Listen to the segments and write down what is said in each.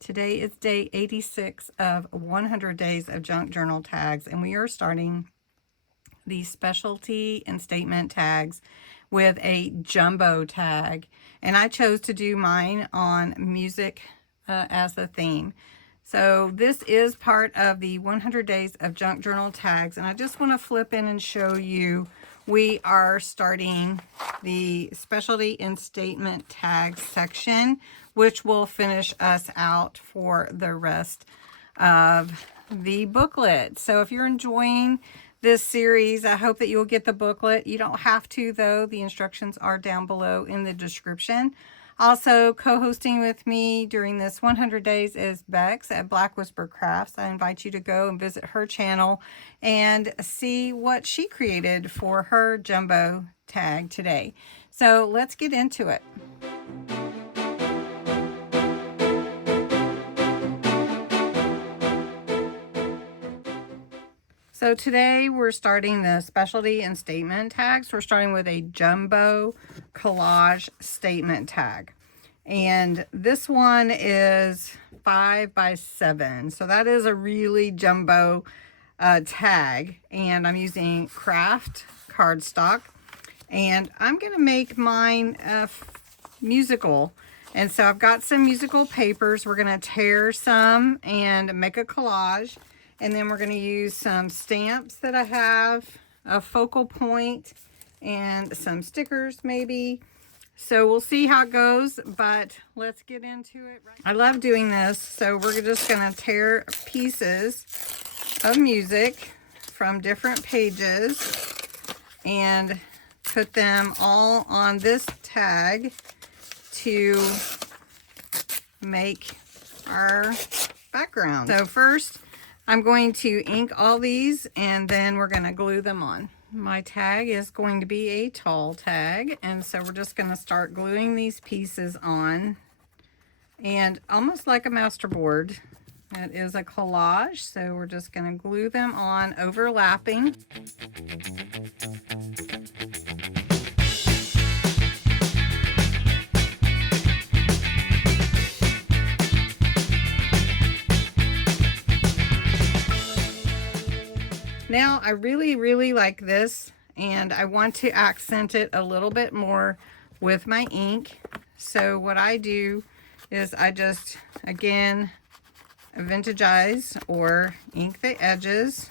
Today is day 86 of 100 days of junk journal tags, and we are starting the specialty and statement tags with a jumbo tag. And I chose to do mine on music as the theme. So this is part of the 100 days of junk journal tags, and I just want to flip in and show you we are starting the specialty and statement tags section, which will finish us out for the rest of the booklet. So if you're enjoying this series, I hope that you'll get the booklet. You don't have to, though. The instructions are down below in the description. Also, co-hosting with me during this 100 days is Bexx at Black Whisper Crafts. I invite you to go and visit her channel and see what she created for her jumbo tag today. So let's get into it. So today we're starting the specialty and statement tags. We're starting with a jumbo collage statement tag. And this one is 5 by 7. So that is a really jumbo tag. And I'm using craft cardstock. And I'm going to make mine musical. And so I've got some musical papers. We're going to tear some and make a collage. And then we're going to use some stamps that I have, a focal point, and some stickers maybe. So we'll see how it goes, but let's get into it. I love doing this. So we're just going to tear pieces of music from different pages and put them all on this tag to make our background. So first, I'm going to ink all these and then we're going to glue them on. My tag is going to be a tall tag, and so we're just going to start gluing these pieces on. And almost like a masterboard, it is a collage, so we're just going to glue them on overlapping. Now, I really like this, and I want to accent it a little bit more with my ink. So what I do is I just, again, vintagize or ink the edges.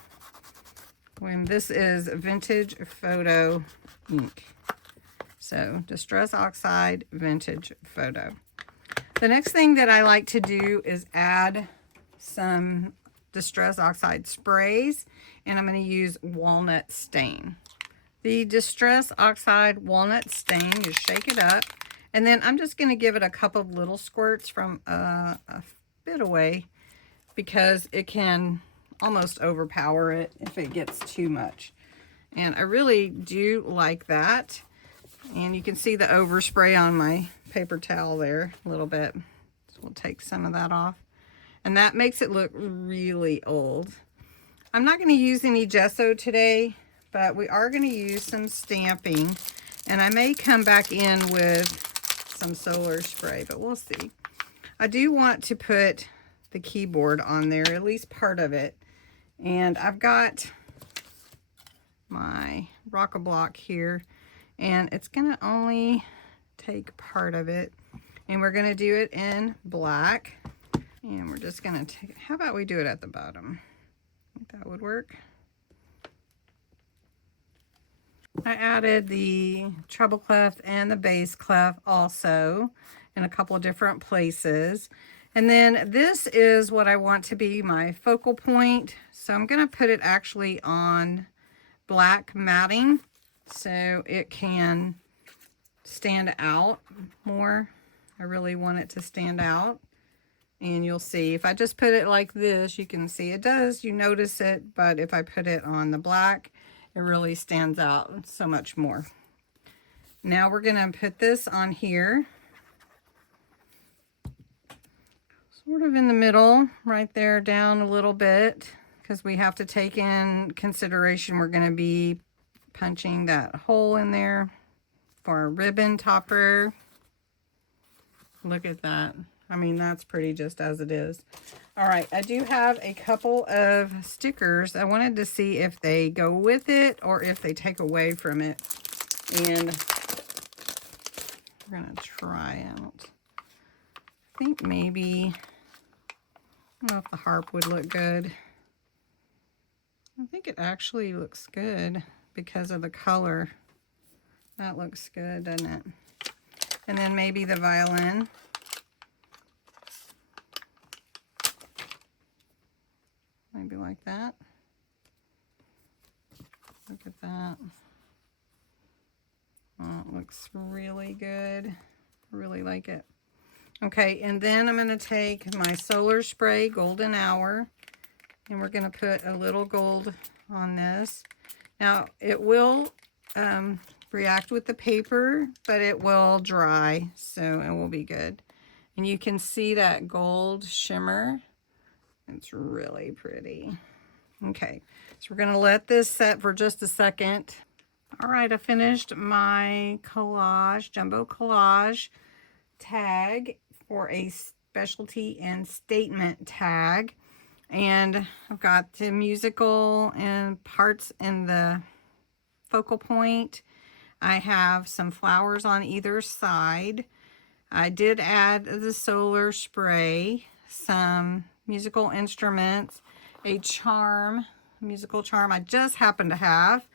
When this is vintage photo ink. So Distress Oxide Vintage Photo. The next thing that I like to do is add some Distress Oxide sprays, and I'm going to use walnut stain. The Distress Oxide walnut stain, you shake it up, and then I'm just going to give it a couple of little squirts from a bit away because it can almost overpower it if it gets too much. And I really do like that. And you can see the overspray on my paper towel there a little bit. So we'll take some of that off. And that makes it look really old. I'm not going to use any gesso today, but we are going to use some stamping. And I may come back in with some solar spray, but we'll see. I do want to put the keyboard on there, at least part of it. And I've got my Rock-a-Block here, and it's going to only take part of it. And we're going to do it in black. And we're just going to take, how about we do it at the bottom? I think that would work. I added the treble clef and the bass clef also in a couple of different places. And then this is what I want to be my focal point. So I'm going to put it actually on black matting so it can stand out more. I really want it to stand out. And you'll see if I just put it like this, you can see it does, you notice it, but if I put it on the black, it really stands out so much more. Now we're going to put this on here, sort of in the middle, right there, down a little bit, because we have to take in consideration we're going to be punching that hole in there for a ribbon topper. Look at that. I mean, that's pretty just as it is. All right, I do have a couple of stickers. I wanted to see if they go with it or if they take away from it. And we're gonna try out. I think maybe, I don't know if the harp would look good. I think it actually looks good because of the color. That looks good, doesn't it? And then maybe the violin. Maybe like that. Look at that. Oh, it looks really good. Really like it. Okay, and then I'm going to take my Solar Spray Golden Hour, and we're going to put a little gold on this. Now, it will react with the paper, but it will dry, so it will be good. And you can see that gold shimmer. It's really pretty. Okay, so we're going to let this set for just a second. All right, I finished my collage, jumbo collage tag for a specialty and statement tag. And I've got the musical and parts in the focal point. I have some flowers on either side. I did add the solar spray, some musical instruments, a charm, musical charm I just happen to have,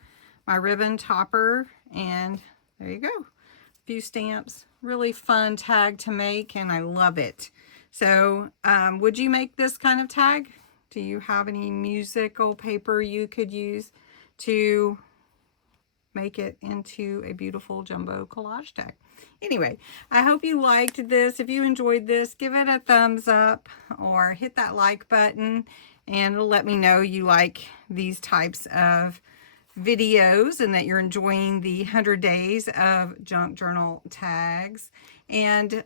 my ribbon topper, and there you go. A few stamps. Really fun tag to make, and I love it. So would you make this kind of tag? Do you have any musical paper you could use to make it into a beautiful jumbo collage tag? Anyway, I hope you liked this. If you enjoyed this, give it a thumbs up or hit that like button, and it'll let me know you like these types of videos and that you're enjoying the 100 days of junk journal tags. And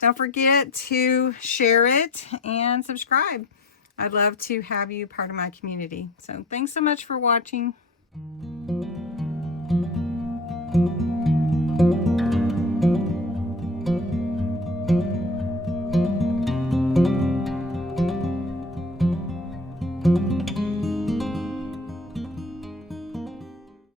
don't forget to share it and subscribe. I'd love to have you part of my community. So thanks so much for watching.